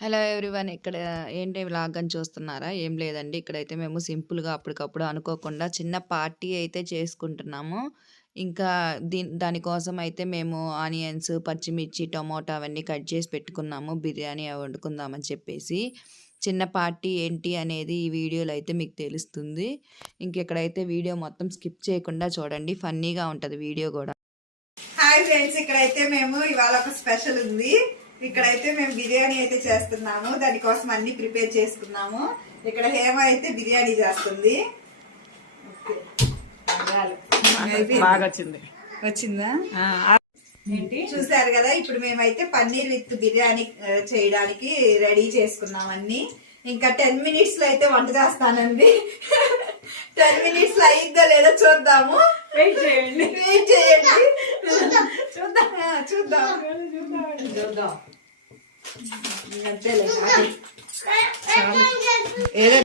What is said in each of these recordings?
Hello everyone ఇక్కడ ఏంటి vlog అని చూస్తున్నారా? ఏం లేదండి. ఇక్కడైతే మేము సింపుల్‌గా అప్పటికప్పుడు అనుకోకుండా చిన్న పార్టీ అయితే చేసుకుంటున్నాము. ఇంకా దీని దానికోసం అయితే మేము ఆనియన్స్, పచ్చిమిర్చి, టొమాటో అవన్నీ కట్ చేసి పెట్టుకున్నాము. బిర్యానీ అవి వండుకుందామని చెప్పేసి. చిన్న పార్టీ ఏంటి అనేది ఈ వీడియోలో అయితే మీకు తెలుస్తుంది. ఇంకెక్కడైతే వీడియో మొత్తం స్కిప్ చేయకుండా చూడండి. ఫన్నీగా ఉంటుంది వీడియో కూడా హాయ్ ఫ్రెండ్స్ ఇక్కడైతే మేము ఇవాళ ఒక స్పెషల్ ఉంది ఇక్కడైతే మేము బిర్యానీ అయితే చేస్తున్నాము. దానికోసం అన్ని ప్రిపేర్ చేసుకున్నాము. ఇక్కడ హేమ అయితే బిర్యానీ చేస్తుంది. బాగా వచ్చింది. చూసారు కదా ఇప్పుడు మేమైతే పన్నీర్ విత్ బిర్యానీ చేయడానికి రెడీ చేసుకున్నాం అన్ని. ఇంకా టెన్ మినిట్స్లో అయితే వంట చేస్తానండి. టెన్ మినిట్స్లో అయ్యిద్దో లేదో చూద్దాము. వెయిట్ చేయండి. వెయిట్ చేయండి. చూద్దాం? చూద్దాం? చూద్దాం. అంతేలే ఏదో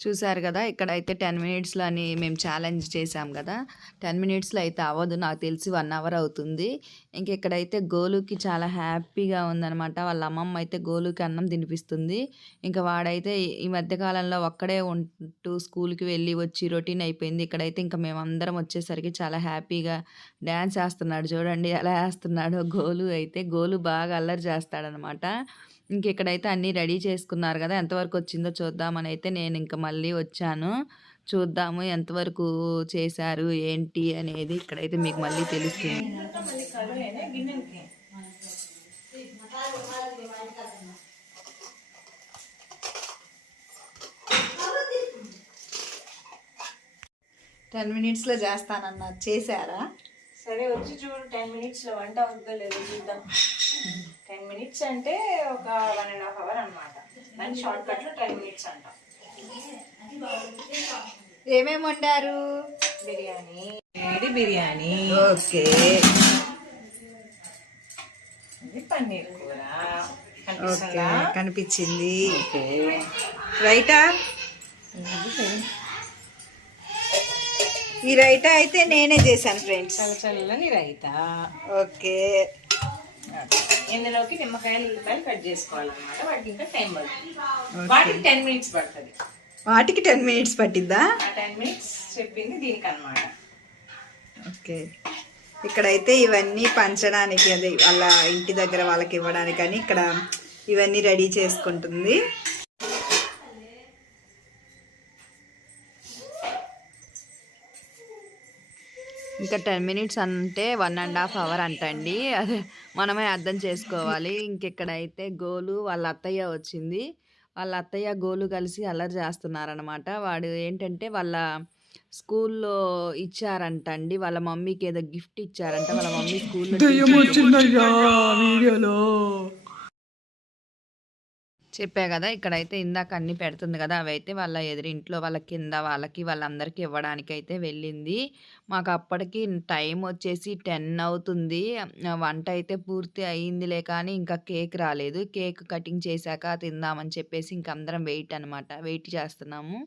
చూసారు కదా! ఇక్కడైతే 10 మినిట్స్‌లో అని మేము ఛాలెంజ్ చేసాం కదా టెన్ మినిట్స్‌లో అయితే అవ్వదు. నాకు తెలిసి వన్ అవర్ అవుతుంది. ఇంక ఇక్కడైతే గోలుకి చాలా హ్యాపీగా ఉందనమాట. వాళ్ళ అమ్మమ్మ అయితే గోలుకి అన్నం తినిపిస్తుంది. ఇంకా వాడైతే ఈ మధ్యకాలంలో ఒక్కడే ఉంటూ స్కూల్‌కి వెళ్ళి వచ్చి రొటీన్ అయిపోయింది. ఇక్కడైతే ఇంకా మేమందరం వచ్చేసరికి చాలా హ్యాపీగా డ్యాన్స్ వేస్తున్నాడు చూడండి ఎలా వేస్తున్నాడో గోలు అయితే. గోలు బాగా అల్లరి చేస్తాడనమాట. ఇంకిక్కడైతే అన్నీ రెడీ చేసుకున్నారు గదా! ఎంతవరకు వచ్చిందో చూద్దామని అయితే నేను ఇంక మళ్ళీ వచ్చాను. చూద్దాము ఎంతవరకు చేశారు ఏంటి అనేది ఇక్కడైతే మీకు మళ్ళీ తెలుస్తుంది. టెన్ మినిట్స్లో చేస్తానన్నారు చేశారా సరే వచ్చి చూడు టెన్ మినిట్స్లో వంట అవుతుందో లేదో చూద్దాం మినిట్స్ అంటే ఒక వన్ అండ్ హాఫ్ అవర్ అనమాట దాని షార్ట్ కట్లో టెన్ మినిట్స్ అంటాం. ఏమేమి వండారు? బిర్యానీ. ఇది బిర్యానీ? ఓకే. ఇది పన్నీర్ కూర. ఓకే? కనిపించింది. ఓకే. రైటా? ఈ రైటా అయితే నేనే చేశాను ఫ్రెండ్స్. చల్ల చల్లని రైతా. ఓకే. ఇందులోకి నిమ్మకాయలు ఉల్లిపాయలు కట్ చేసుకోవాలన్నమాట. వాటికి ఇంకా టైం పడుతుంది. వాటికి టెన్ మినిట్స్ పడుతుంది. వాటికి టెన్ మినిట్స్ పట్టిద్దా? టెన్ మినిట్స్ చెప్పింది దీనికి అనమాట ఓకే. ఇక్కడైతే ఇవన్నీ పంచడానికి అదే వాళ్ళ ఇంటి దగ్గర వాళ్ళకి ఇవ్వడానికి అని ఇక్కడ ఇవన్నీ రెడీ చేసుకుంటుంది. ఇంకా 10 మినిట్స్ అంటే 1 ½ అవర్ అంటండి. అదే మనమే అర్థం చేసుకోవాలి. ఇంకిక్కడైతే గోలు వాళ్ళ అత్తయ్య వచ్చింది. వాళ్ళ అత్తయ్య, గోలు కలిసి అల్లరి చేస్తున్నారనమాట. వాడు ఏంటంటే వాళ్ళ స్కూల్‌లో ఇచ్చారంటండి. వాళ్ళ మమ్మీకి ఏదో గిఫ్ట్ ఇచ్చారంట. వాళ్ళ మమ్మీ స్కూల్‌లో వీడియోలో చెప్పా కదా ఇక్కడైతే ఇందాక అన్ని పెడుతుంది కదా అవైతే వాళ్ళ ఎదురింట్లో వాళ్ళ కింద వాళ్ళకి వాళ్ళందరికీ ఇవ్వడానికైతే వెళ్ళింది. మాకు అప్పటికి టైం వచ్చేసి 10 అవుతుంది. వంట అయితే పూర్తి అయ్యిందిలే కానీ ఇంకా కేక్ రాలేదు. కేక్ కటింగ్ చేశాక తిందామని చెప్పేసి ఇంక అందరం వెయిట్ అనమాట. వెయిట్ చేస్తున్నాము.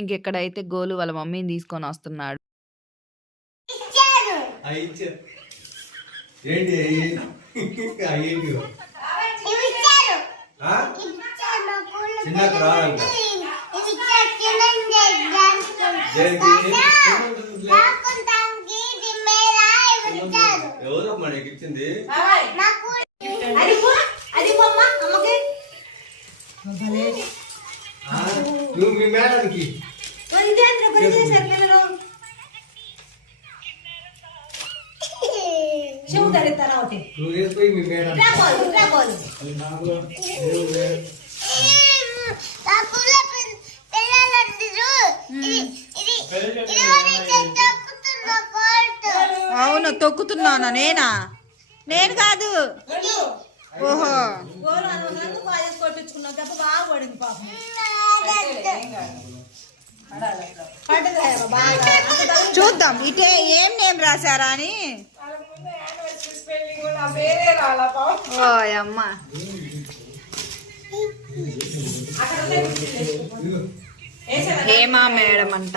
ఇంకెక్కడైతే గోలు వాళ్ళ మమ్మీని తీసుకొని వస్తున్నాడు. ఏంటి చిన్నకు దేనికి? ఎవరు మనకి ఇచ్చింది? ఆ? నువ్వు మీ మేడానికి నువ్వు వేసిపోయి మీ మేడానికి అది నాకు నువ్వు మే- అవును తొక్కుతున్నాను నేనా? నేను కాదు. ఓహో. చూద్దాం ఇటే ఏం నేమ్ రాశారా అని? ఓ అమ్మ. ఏమా మేడం అంట.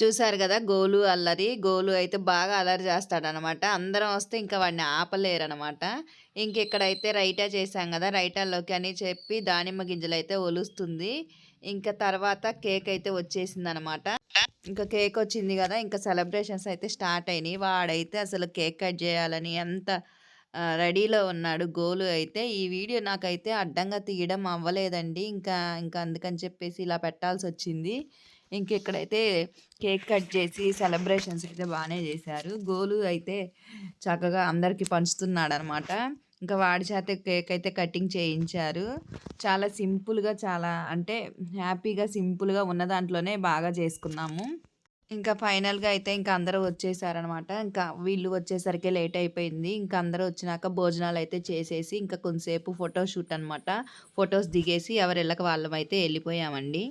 చూసారు కదా గోలు అల్లరి. గోలు అయితే బాగా అల్లరి చేస్తాడనమాట. అందరం వస్తే ఇంకా వాడిని ఆపలేరనమాట. ఇంకెక్కడైతే రైటా చేశాం కదా రైటాల్లోకి అని చెప్పి దానిమ్మ గింజలు అయితే ఒలుస్తుంది. ఇంకా తర్వాత కేక్ అయితే వచ్చేసింది అనమాట ఇంకా కేక్ వచ్చింది కదా ఇంకా సెలబ్రేషన్స్ అయితే స్టార్ట్ అయినాయి. వాడైతే అసలు కేక్ కట్ చేయాలని ఎంత రెడీలో ఉన్నాడు గోలు అయితే. ఈ వీడియో నాకైతే అడ్డంగా తీయడం అవ్వలేదండి. ఇంకా ఇంకా అందుకని చెప్పేసి ఇలా పెట్టాల్సి వచ్చింది ఇంకెక్కడైతే కేక్ కట్ చేసి సెలబ్రేషన్స్ అయితే బాగానే చేశారు. గోలు అయితే చక్కగా అందరికీ పంచుతున్నాడు అనమాట ఇంకా వాడి చేత కేక్ అయితే కటింగ్ చేయించారు. చాలా సింపుల్గా చాలా అంటే హ్యాపీగా సింపుల్గా ఉన్న దాంట్లోనే బాగా చేసుకున్నాము. ఇంకా ఫైనల్గా అయితే ఇంకా అందరూ వచ్చేసారనమాట. ఇంకా వీళ్ళు వచ్చేసరికి లేట్ అయిపోయింది. ఇంకా అందరూ వచ్చినాక భోజనాలు అయితే చేసేసి ఇంకా కొంతసేపు ఫోటో షూట్ అనమాట. ఫొటోస్ దిగేసి ఎవరెళ్ళక వాళ్ళమైతే వెళ్ళిపోయామండి.